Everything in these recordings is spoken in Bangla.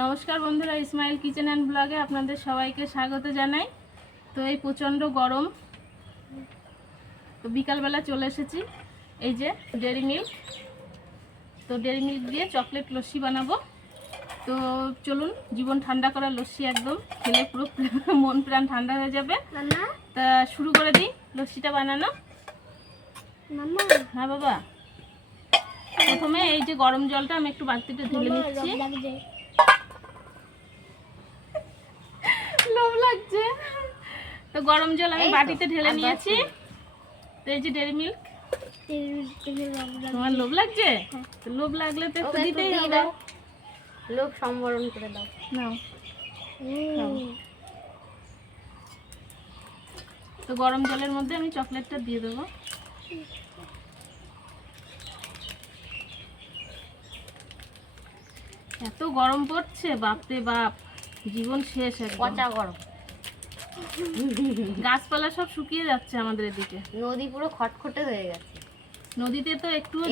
নমস্কার বন্ধুরা, ইসমাইল কিচেন অ্যান্ড ব্লগে আপনাদের সবাইকে স্বাগত জানাই। তো এই প্রচণ্ড গরম, তো বিকালবেলা চলে এসেছি। এই যে ডেয়ারি মিল্ক, তো ডেয়ারি মিল্ক দিয়ে চকলেট লস্যি বানাবো। তো চলুন, জীবন ঠান্ডা করা লস্যি একদম খেলে পুরো মন প্রাণ ঠান্ডা হয়ে যাবে। তা শুরু করে দিই লস্যিটা বানানো। হ্যাঁ বাবা, প্রথমে এই যে গরম জলটা আমি একটু বালতিতে ঢেলে নিচ্ছি। লোভ লাগছে তো গরম জল আমি বাটিতে ঢেলে নিয়েছি। তো এই যে ডেয়ারি মিল্ক, তোমার লোভ লাগছে? তো লোভ লাগলে তো একটু দিতেই হবে। লোভ সম্বরণ করে দাও। নাও। তো গরম জলের মধ্যে আমি চকলেটটা দিয়ে দেবো। এত গরম পড়ছে, বাপরে বাপ, জীবন শেষ। পচা গরম, গাছপালা সব শুকিয়ে যাচ্ছে আমাদের এদিকে। নদী পুরো খটখটে হয়ে গেছে। নদীতে তো একটুও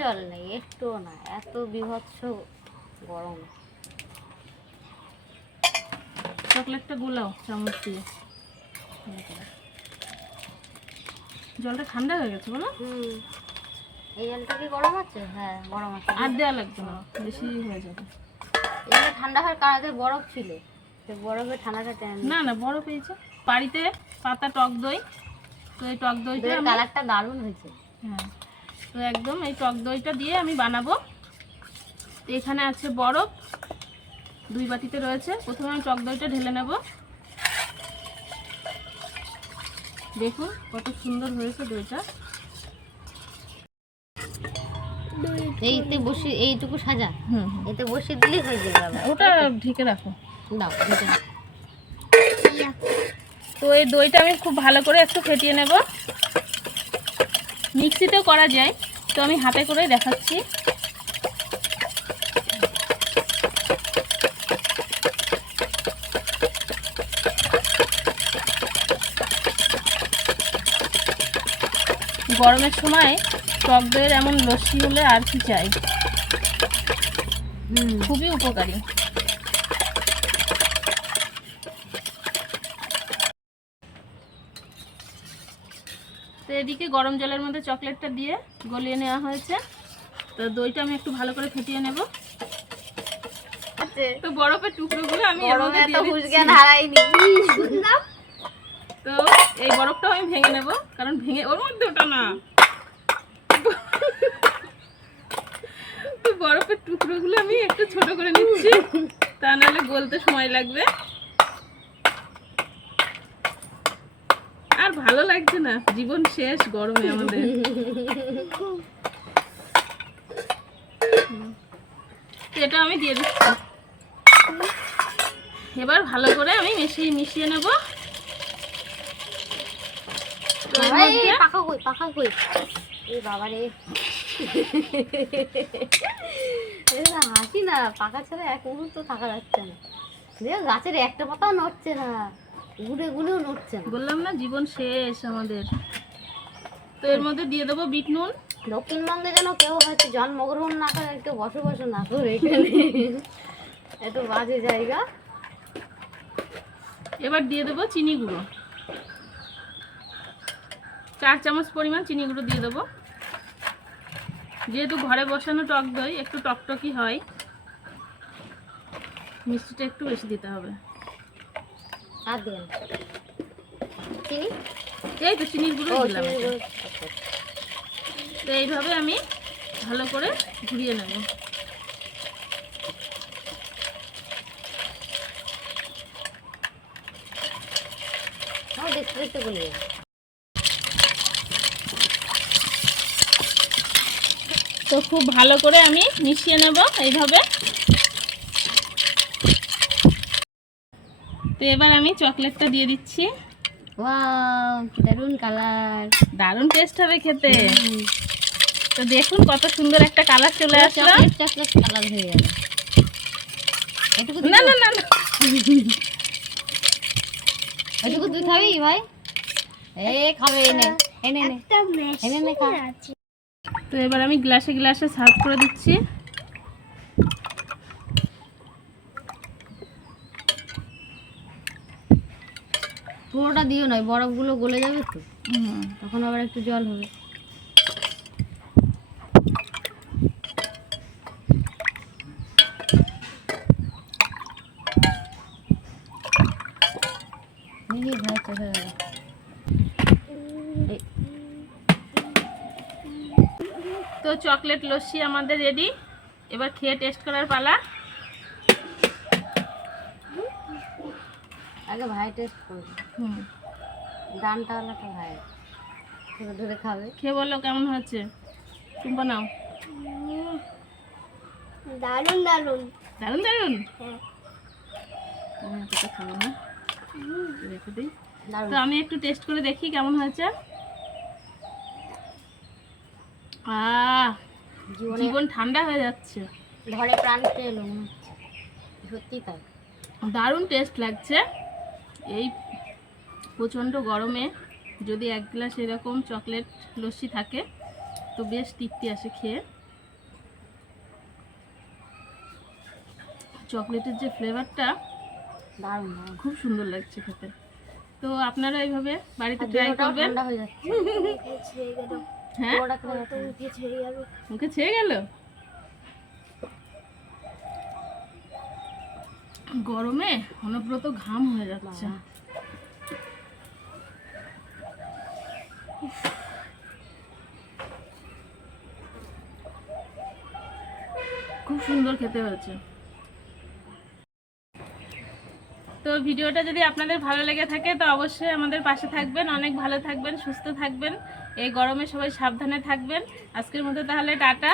জল নেই, একটুও না, এত বিভৎস গরম। চকলেটটা গুলাও চামচ দিয়ে। জলটা ঠান্ডা হয়ে গেছে বলো? এই জলটা কি গরম আছে? হ্যাঁ গরম আছে। আর দেওয়া লাগবে না, বেশি হয়ে যাবে। এটা ঠান্ডা হওয়ার কারণে বরফ ছিল, সেই বরফে ঠান্ডাটা না না, বরফ পেয়েছে। বাড়িতে পাতা টক দই, তো এই টক দইটা কালারটা দারুণ হয়েছে। হ্যাঁ, তো একদম এই টক দইটা দিয়ে আমি বানাবো। তো এখানে আছে বরফ, 2 বাটিতে রয়েছে। প্রথমে আমি টক দইটা ঢেলে নেব। দেখুন কত সুন্দর হয়েছে দইটা। এইতে বসে এইটুকু সাজা, এতে বসে দিলেই হয়ে যাবে। ওটা ঢেকে রাখো। দাও। তো এই দইটা আমি খুব ভালো করে একটু ফেটিয়ে নেব। মিক্সিতেও করা যায়, তো আমি হাতে করে দেখাচ্ছি। গরমের সময় টক দইয়ের এমন লস্যি হলে আর কি চাই, খুবই উপকারী। তো এদিকে গরম জলের মধ্যে চকলেটটা দিয়ে গলিয়ে নেওয়া হয়েছে। তো দইটা আমি একটু ভালো করে ফেটিয়ে নেব। তো বরফের টুকরোগুলো আমি এর মধ্যে দিয়ে দিচ্ছি। তো এই বরফটাও আমি ভেঙে নেব, কারণ ভেঙে ওর মধ্যে ওটা না। তো বরফের টুকরোগুলো আমি একটু ছোট করে নিচ্ছি, তা নাহলে গলতে সময় লাগবে। আর ভালো লাগছে না, জীবন শেষ গরমে আমাদের। এটা আমি দিয়ে দিচ্ছি। এবার ভালো করে আমি মিশিয়ে নেব। হাসি না, পাকা ছাড়া এক মুহূর্ত থাকা যাচ্ছে না। গাছের একটা পাতাও নড়ছে না, ঘুরে ঘুরেও নড়ছে না। বললাম না, জীবন শেষ আমাদের। তো এর মধ্যে দিয়ে দেবো বিট নুন। দক্ষিণবঙ্গে যেন কেউ হয়তো জন্মগ্রহণ না করে, কেউ বসবাস না করে এখানে, এত বাজে জায়গা। এবার দিয়ে দেবো চিনি গুঁড়ো, 4 চামচ পরিমাণ চিনি গুঁড়ো দিয়ে দেবো। যেহেতু ঘরে বসানো টক দই একটু টকটকি হয়, মিষ্টিটা একটু বেশি দিতে হবে। আর দেন চিনি, এই তো চিনির গুঁড়ো দিলাম। তো এইভাবে আমি ভালো করে ঘুরিয়ে নেব। দেখতে দেখতে বলি। তো খুব ভালো করে আমি মিশিয়ে নেব এইভাবে। তো এবার আমি চকলেটটা দিয়ে দিচ্ছি। ওয়াও, কি দারুণ কালার, দারুণ টেস্ট হবে খেতে। তো দেখুন কত সুন্দর একটা কালার চলে আসলো। চকলেট কালার হয়ে গেল। এটুকু না না না, এটুকু তুই খাবি ভাই? খাবে, এনে এনে এনে এনে খা। তো এবার আমি গ্লাসে গ্লাসে সার্ভ করে দিচ্ছি। পুরোটা দিও নয়, বরফগুলো গলে যাবে তো, তখন আবার একটু জল হবে। ভাই চলে গেল। তো চকলেট লস্যি আমাদের রেডি, এবার খেয়ে টেস্ট করার পালা। আগে ভাই টেস্ট করবে। ডানটা আলাদা ভাই ধরে ধরে খাবে। খেয়ে বললো কেমন হচ্ছে, টুম্পা নাও। দারুন দারুন দারুন দারুন। আমি এতটা খাবো না, রেখে দিই। তো আমি একটু টেস্ট করে দেখি কেমন হয়েছে। জীবন ঠান্ডা হয়ে যাচ্ছে, ধরে প্রাণ পেয়ে এলো মনে হচ্ছে, সত্যি তাই। দারুণ টেস্ট লাগছে। এই প্রচণ্ড গরমে যদি এক গ্লাস এরকম চকলেট লস্যি থাকে তো বেশ তৃপ্তি আসে খেয়ে। চকলেটের যে ফ্লেভারটা দারুণ, খুব সুন্দর লাগছে খেতে। তো আপনারা এইভাবে বাড়িতে ট্রাই করবেন। ঠান্ডা হয়ে যাচ্ছে। হ্যাঁ, মুখে ছেড়ে গেল। গরমে অনবরত ঘাম হয়ে যাচ্ছে। খুব সুন্দর খেতে হয়েছে। তো ভিডিওটা যদি আপনাদের ভালো লেগে থাকে তো অবশ্যই আমাদের পাশে থাকবেন, অনেক ভালো থাকবেন, সুস্থ থাকবেন। এই গরমে সবাই সাবধানে থাকবেন। আজকের মতো তাহলে টাটা।